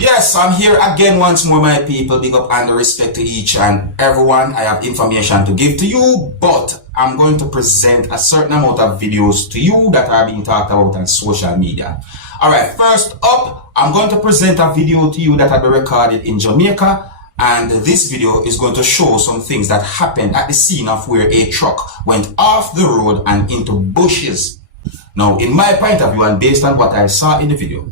Yes, I'm here again once more, my people. Big up and respect to each and everyone. I have information to give to you, but I'm going to present a certain amount of videos to you that are being talked about on social media. Alright, first up, I'm going to present a video to you that had been recorded in Jamaica, and this video is going to show some things that happened at the scene of where a truck went off the road and into bushes. Now, in my point of view, and based on what I saw in the video,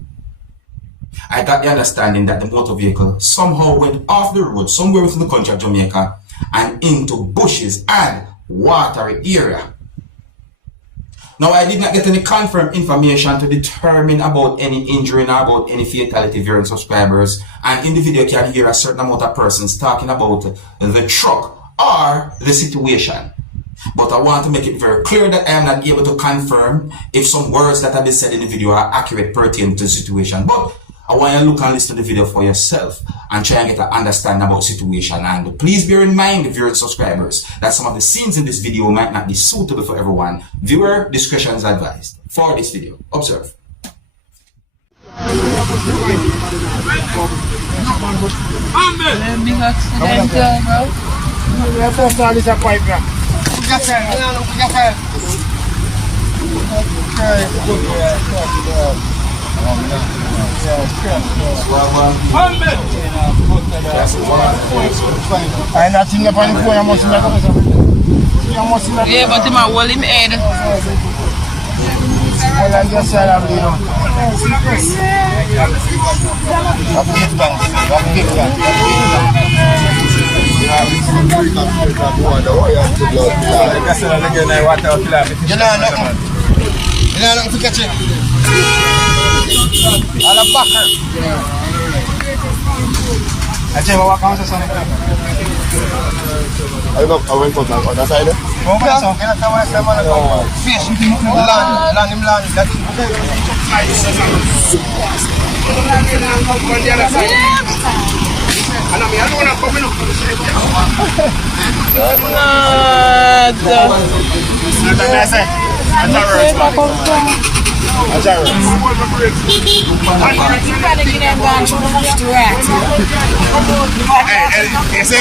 I got the understanding that the motor vehicle somehow went off the road somewhere within the country of Jamaica and into bushes and watery area. Now, I did not get any confirmed information to determine about any injury or about any fatality viewing subscribers, and in the video you can hear a certain amount of persons talking about the truck or the situation. But I want to make it very clear that I am not able to confirm if some words that have been said in the video are accurate pertaining to the situation. But I want you to look and listen to the video for yourself and try and get an understanding about the situation. And please bear in mind, viewers and subscribers, that some of the scenes in this video might not be suitable for everyone. Viewer discretion is advised for this video. Observe. Yeah, but him a hold him head. I went on the other side.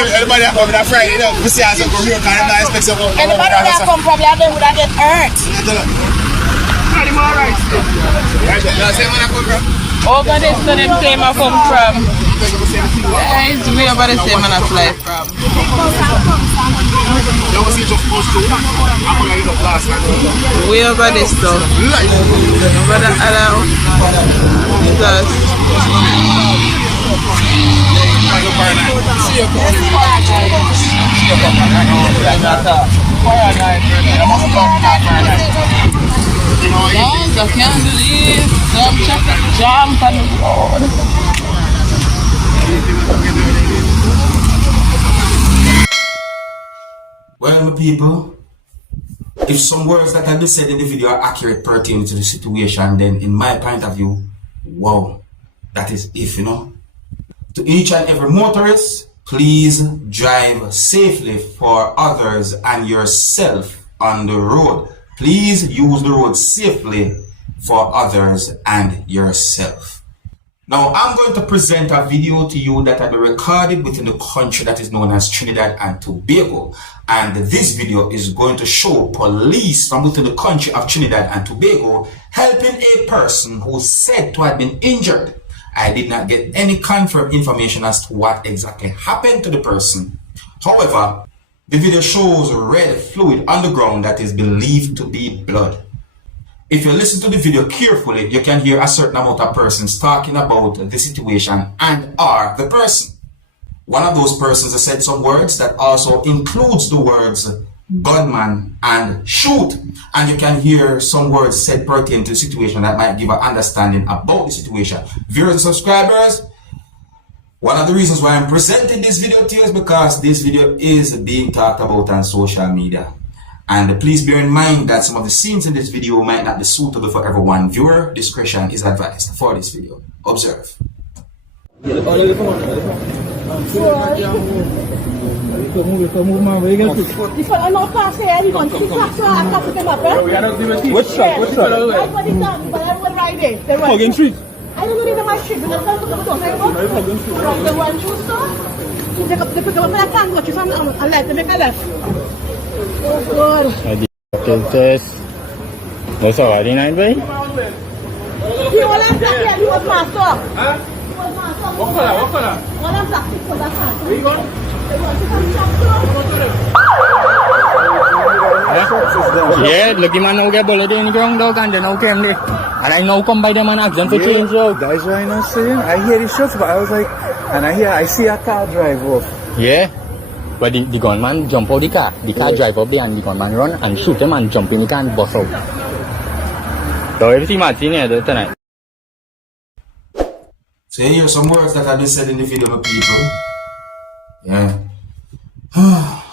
Everybody that come in a Friday, you know, we see us come here, kind of not expect someone. Anybody that come probably I don't would have get hurt. Over this to them same I come from. Yeah, it's way over the same man I fly from. Way over this stuff. Over the other. Guys, I can't believe some traffic jam on the road. Well, my people, if some words that have been said in the video are accurate pertaining to the situation, then in my point of view, wow, that is if, you know. To each and every motorist, please drive safely for others and yourself on the road. Please use the road safely for others and yourself. Now, I'm going to present a video to you that has been recorded within the country that is known as Trinidad and Tobago. And this video is going to show police from within the country of Trinidad and Tobago helping a person who is said to have been injured. I did not get any confirmed information as to what exactly happened to the person. However, the video shows red fluid on the ground that is believed to be blood. If you listen to the video carefully, you can hear a certain amount of persons talking about the situation and are the person. One of those persons has said some words that also includes the words gunman and shoot, and you can hear some words said pertaining to the situation that might give an understanding about the situation. Viewers and subscribers, one of the reasons why I'm presenting this video to you is because this video is being talked about on social media. And please bear in mind that some of the scenes in this video might not be suitable for everyone. Viewer discretion is advised for this video. Observe. Which truck? Which truck? Hugging Street. I don't know my shit. Because I'm going to the one shoe store. They pick up my can go to from a left. They make a left. Oh, God. Okay, test. What's up, 49, boy? He was black here. He was master. Huh? He was master. What color? What color? One of black people. That's how. Where you going? Yeah, lucky man now get bullet in the ground dog and then now came there. And I now come by them and ask them to change dog. That's what I'm saying. I hear the shots, but I was like, and I see a car drive off. Yeah. But the gunman jump out the car drive up there and the gunman run and shoot him and jump in the car and bust out. So everything I've seen here tonight. So here are some words that have been said in the video, my people. Yeah.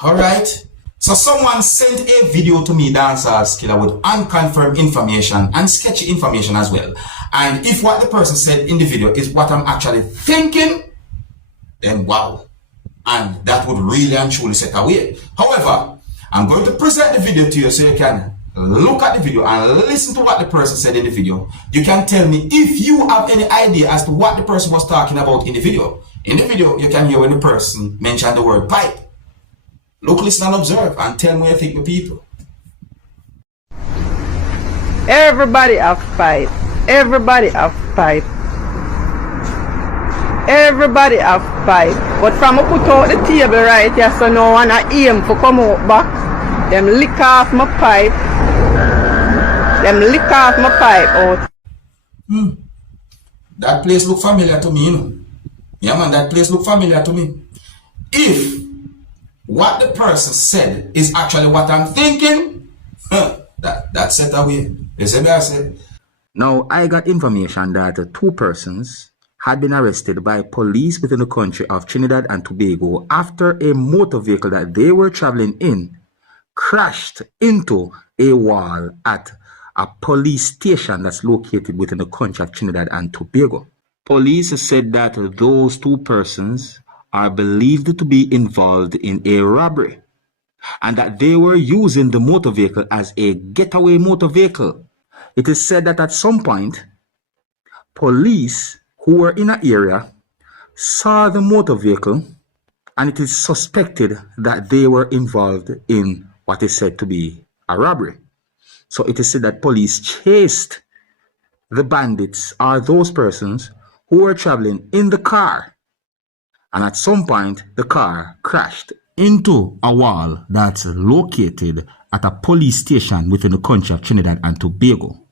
Alright. So someone sent a video to me, Dancehall Skilla, with unconfirmed information and sketchy information as well. And if what the person said in the video is what I'm actually thinking, then wow. And that would really and truly set away. However, I'm going to present the video to you so you can look at the video and listen to what the person said in the video. You can tell me if you have any idea as to what the person was talking about in the video. In the video, you can hear when the person mentioned the word pipe. Look, listen and observe and tell me what you think, the people. Everybody have pipe. Everybody have pipe. Everybody have pipe. But from I put out the table right here, so no one I aim for come out back. Them lick off my pipe. Them lick off my pipe out. That place look familiar to me, you know. Yeah, man, that place look familiar to me. If what the person said is actually what I'm thinking, that's set away. You see what I said? Now, I got information that 2 persons had been arrested by police within the country of Trinidad and Tobago after a motor vehicle that they were traveling in crashed into a wall at a police station that's located within the country of Trinidad and Tobago. Police said that those 2 persons are believed to be involved in a robbery and that they were using the motor vehicle as a getaway motor vehicle. It is said that at some point, police who were in an area saw the motor vehicle and it is suspected that they were involved in what is said to be a robbery. So it is said that police chased the bandits or those persons who were traveling in the car. And at some point, the car crashed into a wall that's located at a police station within the country of Trinidad and Tobago.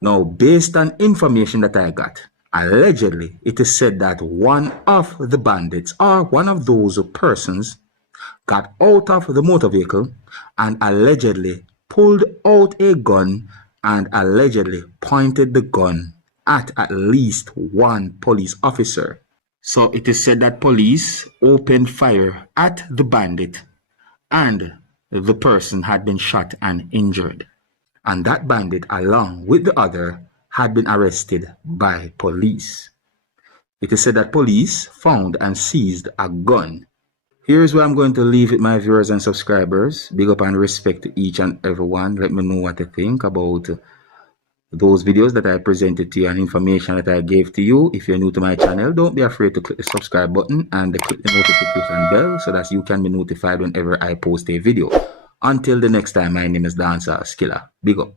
Now, based on information that I got, allegedly, it is said that one of the bandits or one of those persons got out of the motor vehicle and allegedly pulled out a gun and allegedly pointed the gun at least one police officer. So it is said that police opened fire at the bandit and the person had been shot and injured. And that bandit, along with the other, had been arrested by police. It is said that police found and seized a gun. Here's where I'm going to leave it, my viewers and subscribers. Big up and respect to each and everyone. Let me know what you think about those videos that I presented to you and information that I gave to you. If you're new to my channel, don't be afraid to click the subscribe button and click the notification bell so that you can be notified whenever I post a video. Until the next time, my name is Dancehall Skilla. Big up.